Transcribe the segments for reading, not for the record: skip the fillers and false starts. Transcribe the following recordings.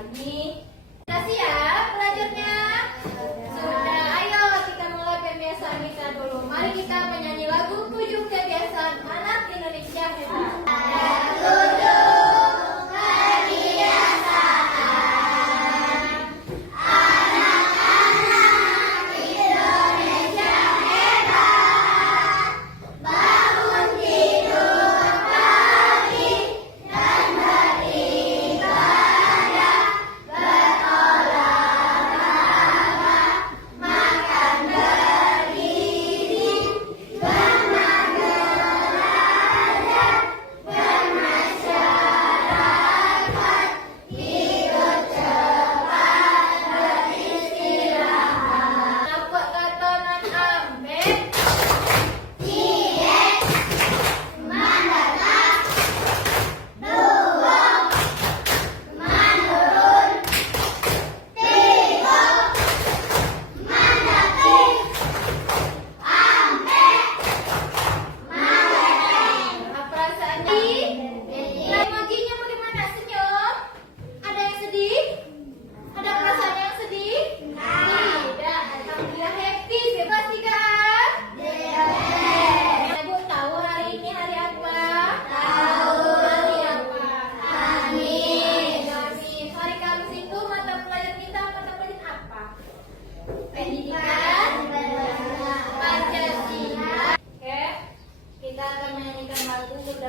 lagi. Sudah siap belajarnya? Sudah, ayo kita mulai pembiasaan kita dulu. Mari kita menyanyi lagu 7 kebiasaan anak Indonesia hebat.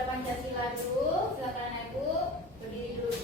Pancasila dulu, silakan Ibu berdiri dulu.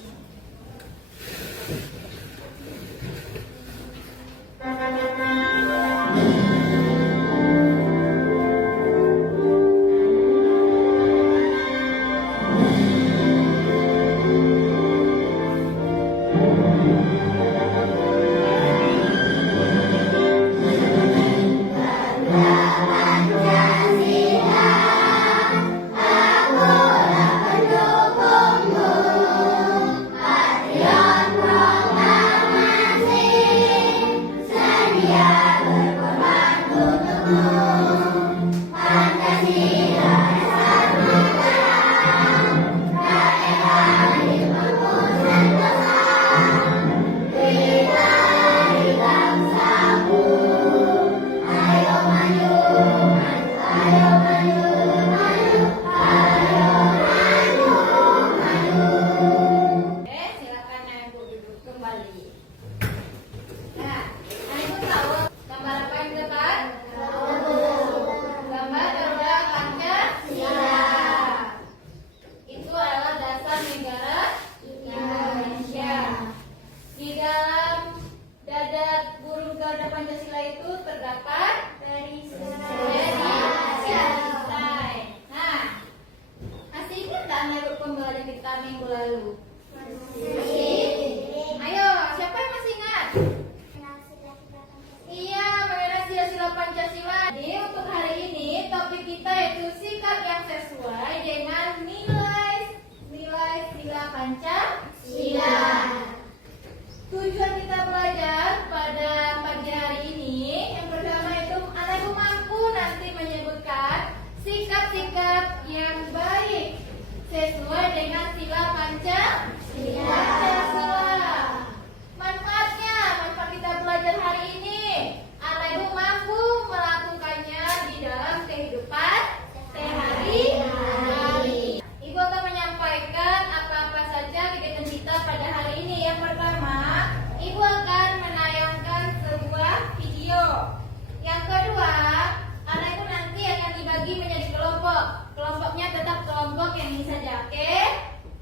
Pancasila itu terdapat dari desain. Nah, masih ingat nggak menurut pembelajaran kita minggu lalu? Masih. Ayo, siapa yang masih ingat? Iya, mengenai sila-sila Pancasila. Jadi untuk hari ini topik kita yaitu sikap yang sesuai dengan nilai sila Pancasila. Tujuan kita belajar pada pagi hari ini yang pertama itu anak ibu mampu nanti menyebutkan sikap-sikap yang baik sesuai dengan sila Pancasila. Manfaat kita belajar hari ini anak ibu mampu melakukannya di dalam kehidupan sehari-hari. Ibu akan menyampaikan apa-apa saja kegiatan kita pada hari ini. Yang pertama, Ibu akan menayangkan sebuah video. Yang kedua, anak ibu nanti akan dibagi menjadi kelompok. Kelompoknya tetap kelompok yang ini saja, oke?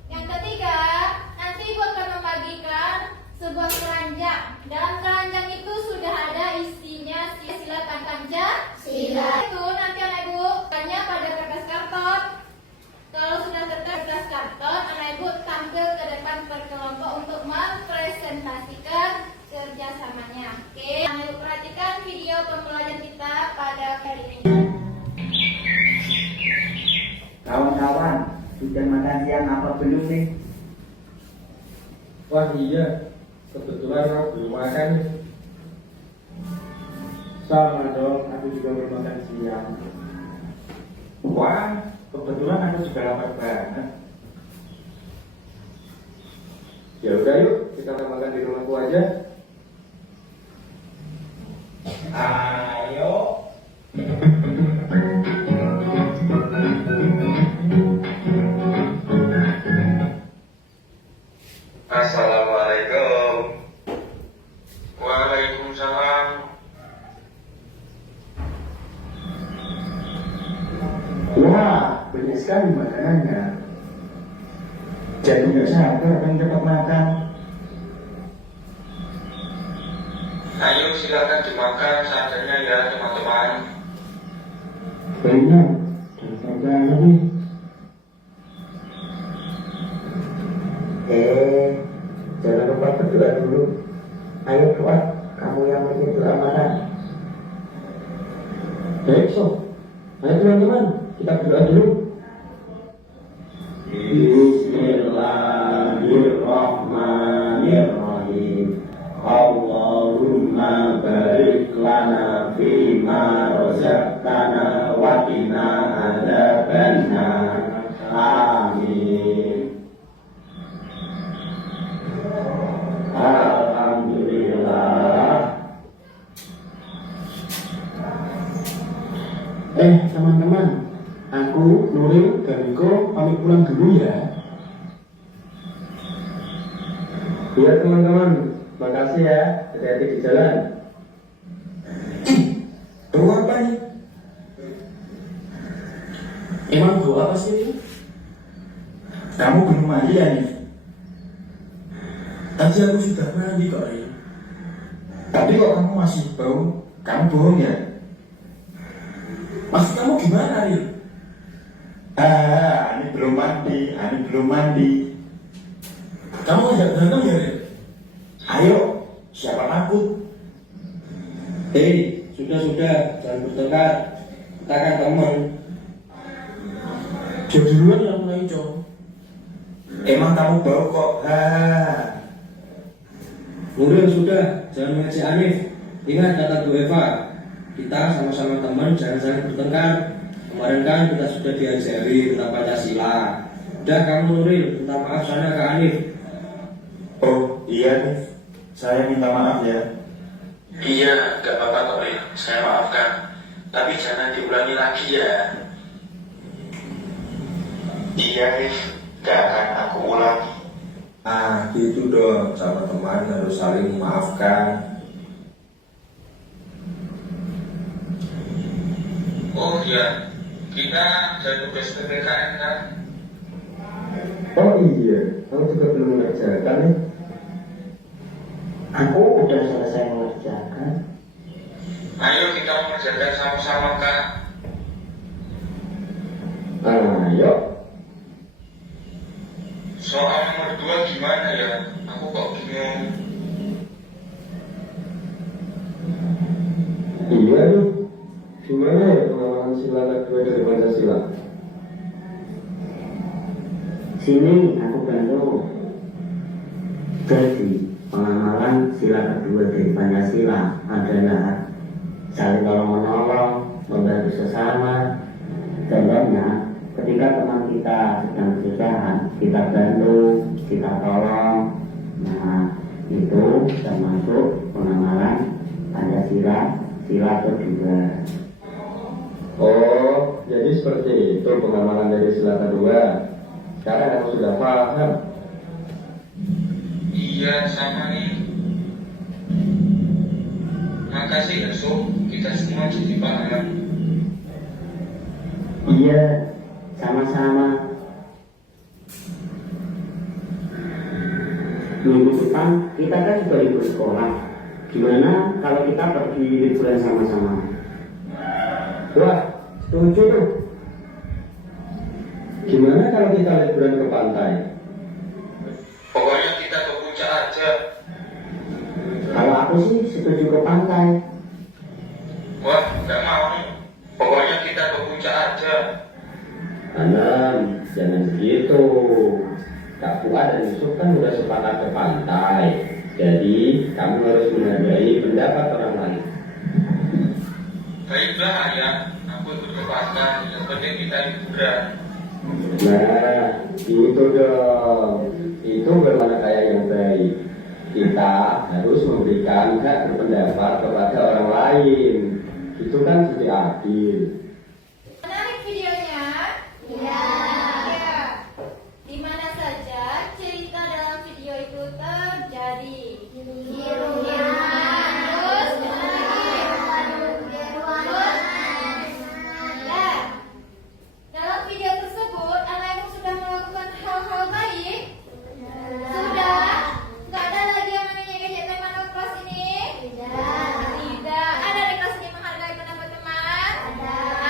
Yang ketiga, nanti ibu akan membagikan sebuah keranjang. Dalam keranjang itu sudah ada isinya sila Pancasila. Itu nanti anak ibu tanya pada kertas karton. Kalau sudah kertas karton, anak ibu tampil ke depan per kelompok untuk mempresentasikan kerjasamanya. Oke, anak ibu perhatikan video pembelajaran kita pada hari ini. Kawan-kawan, sudah makan siang apa belum nih? Wah iya, kebetulan aku belum makan nih. Sama dong, aku juga belum makan siang. Wah, kebetulan aku juga lapar banget. Ya udah yuk, kita makan di rumahku aja. Ayo. Assalamualaikum. Waalaikumsalam. Wah, banyak sekali makanannya. Jadi nggak sabar pengen cepat makan. Ayo silakan dimakan seadanya ya teman-teman. Banyak. Jangan banget nih. Jangan lupa berdoa dulu. Ayo doa, kamu yang bikin doa makan. Baik, so. Ayo teman-teman, kita berdoa dulu. Bismillahirrahmanirrahim. Allahumma barik lana fima razaqtana wa qina adzabannar. Amin. Alhamdulillah. Teman-teman, aku, Nuril, dan Niko pamit pulang dulu ya. Iya teman-teman, makasih ya, hati-hati di jalan. Bau apa nih? Emang bau apa sih ini? Kamu belum mandi ya nih? Tadi aku sudah mandi kok ini. Tapi kok kamu masih bau? Kamu bohong ya? Maksud kamu gimana nih? Ani belum mandi. Kamu ngajak berantem ya Ril? Ayo, siapa takut? Sudah, jangan bertengkar. Kita kan teman. Dia duluan yang mulai cowok. Emang kamu bau kok? Nuril, sudah, jangan mengaji Anif. Ingat kata Bu Eva, kita sama-sama teman, jangan saling bertengkar. Kemarin kan kita sudah diajari tentang Pancasila. Udah kamu Nuril, minta maaf sana ke Anif. Oh iya nih, saya minta maaf ya. Iya, gak apa-apa kok Ril, saya maafkan. Tapi jangan diulangi lagi ya. Iya Rif, gak akan aku ulangi. Ah gitu dong, sama teman harus saling memaafkan. Oh iya, kita jadi tugas PPKN kan? Oh iya, kamu juga belum mengerjakan nih. Aku udah selesai mengerjakan. Ayo kita mengerjakan sama-sama Kak. Ayo. Soal nomor 2 gimana ya? Aku kok bingung. Iya nih. Gimana ya pengalaman sila kedua dari Pancasila? Sini aku bantu. Jadi pengamalan sila kedua dari Pancasila adalah saling tolong-menolong, membantu sesama. Contohnya, ketika teman kita sedang kesusahan, kita bantu, kita tolong. Nah, itu termasuk pengamalan Pancasila sila kedua. Oh, jadi seperti itu pengamalan dari sila kedua. Sekarang aku sudah paham. Iya sama nih. Makasih ya Sob, kita semua jadi paham. Iya, sama-sama. Minggu depan kita kan juga libur sekolah. Gimana kalau kita pergi liburan sama-sama? Wah, setuju tuh. Gimana kalau kita liburan ke pantai? Pokoknya kita ke puncak aja. Kalau aku sih setuju ke pantai. Wah, gak mau. Pokoknya kita ke puncak aja. Anam, jangan begitu. Kak Fuad dan Yusuf kan udah sepakat ke pantai. Jadi, kamu harus menghargai pendapat orang lain. Baiklah ayah, aku ikut ke pantai. Yang penting kita liburan. Nah, itu dong. itu berwarna kayak yang baik. Kita harus memberikan hak berpendapat kepada orang lain. Itu kan jadi adil. Menarik videonya? Iya. Ya. Di mana saja cerita dalam video itu terjadi? Di rumah. Terus mana lagi? Nah, dalam video tersebut anak ibu sudah melakukan hal-hal baik? Sudah? Nggak ada lagi yang mengejek-ejek teman kelas ini? Tidak. Ada di kelas ini menghargai pendapat teman? Ada.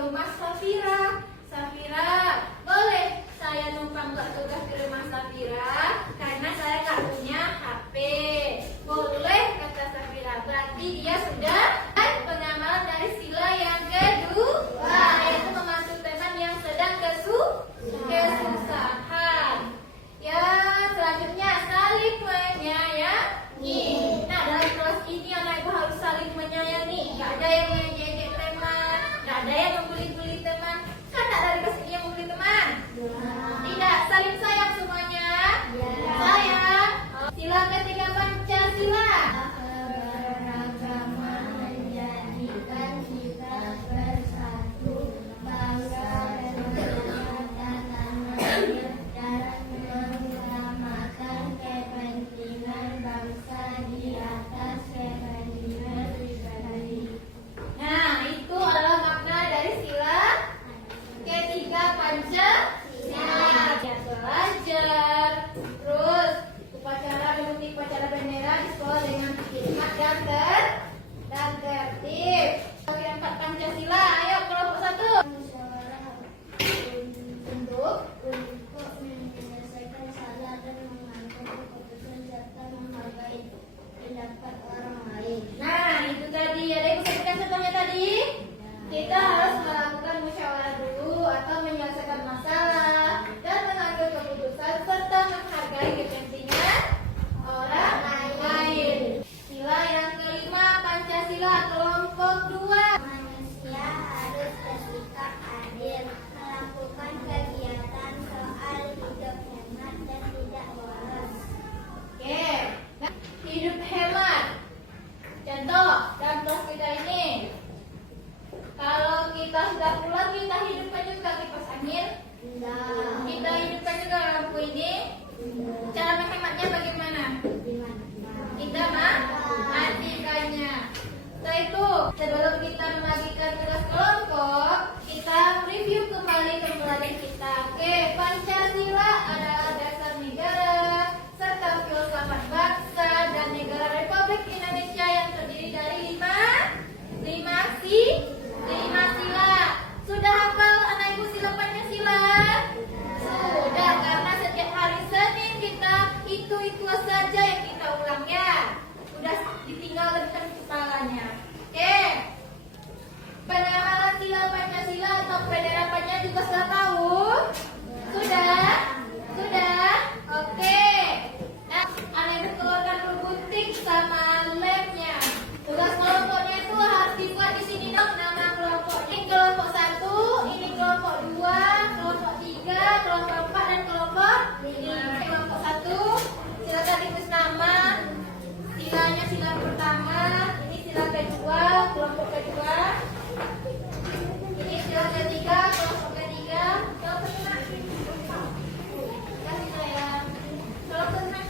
rumah Safira. Safira, boleh saya numpang bertugas di rumah Safira karena saya nggak punya HP. Boleh, kata Safira. Berarti dia sudah pengamalan dari sila yang kedua, yaitu membantu teman yang sedang kesusahan. Ya, selanjutnya saling menyayangi. Nah, dalam kelas ini anak ibu harus saling menyayangi. Gak ada yang ngejek teman, gak ada yang membuli-buli teman. Kan tak dari kelas ini yang membuli teman. Tidak, saling sayang semuanya. Sayang. Sila ketiga Pancasila. Beragama menjadikan kita bersatu, bangga dan tanah air, dan mengutamakan kepentingan bangsa di atas kepentingan pribadi. Nah, itu adalah makna dari sila ketiga Pancasila. Ya, belajar. Terus upacara mengikuti upacara bendera di sekolah dengan hikmat dan tertib. Bagi 4 Pancasila, ayo kelompok 1. Untuk Menyelesaikan salah dan mengambil keputusan serta menghargai pendapat orang lain. Nah, itu tadi. Ada yang sebutkan contohnya tadi? Kita harus melakukan musyawarah dulu atau menyelesaikan masalah dan mengambil keputusan serta menghargai kepentingan orang lain. Sila yang kelima Pancasila kelompok 2. Manusia harus bersikap adil, melakukan kegiatan soal hidup hemat dan tidak boros. Oke. Nah, hidup hemat. Contoh dalam kelas kita ini. Kalau kita sudah pulang, kita hidupkan juga kipas angin. Kita hidupkan juga lampu ini. Cara menghematnya bagaimana? Kita matikannya. Setelah itu, sebelum kita menagikan tugas kelompok, kita review kembali pembelajaran kita. Oke, Pancasila adalah dasar negara serta filsafat bangsa dan negara Republik Indonesia yang terdiri dari lima sila. Sudah hafal anak ibu sila Pancasila? Sudah, karena setiap hari Senin kita itu saja yang kita ulang ya. Udah ditinggal dengan kepalanya. Oke. Penamalan sila Pancasila atau penerapannya juga sudah tahu? Sudah? Oke. Nah, anak ibu keluarkan rubutik sama lemnya. Tugas kelompoknya itu harus dibuat di sini dong, nama kelompoknya. Ini kelompok 1, ini kelompok 2, kelompok 3, kelompok 4 dan kelompok 5. Kelompok 1 silakan ditulis nama. Silanya sila pertama, ini sila kedua, kelompok kedua. Ini sila ketiga, kelompok ketiga, kelompok kelima. Kasih sayang. Kelompok kelima.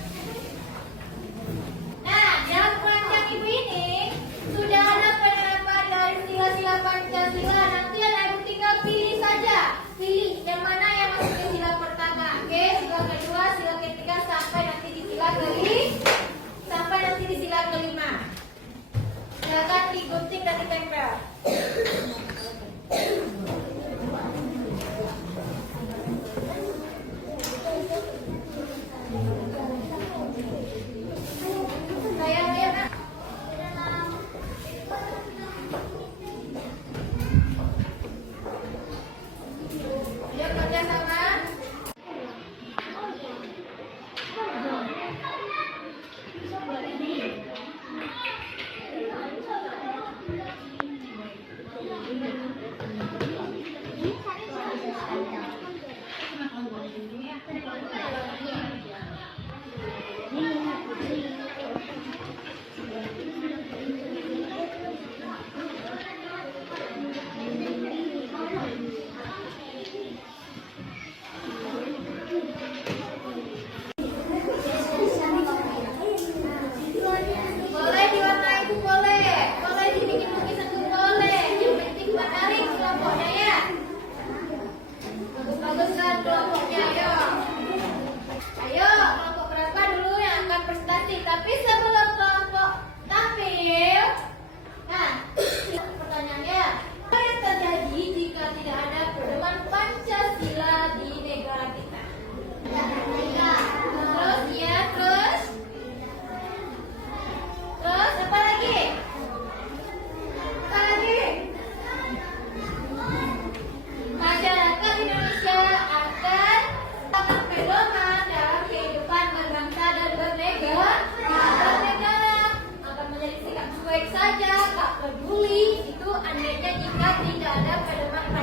Nah, dalam keranjang ibu ini sudah ada penerapan dari sila-sila Pancasila. Nanti anak ibu tinggal pilih saja. Pilih yang mana yang masuk ke sila pertama. Oke, sila kedua, sila ketiga sampai nanti di sila kelima. Silakan digunting dan ditempel. Saya lihat. Ayo kerja sama. andainya jika tidak ada pedoman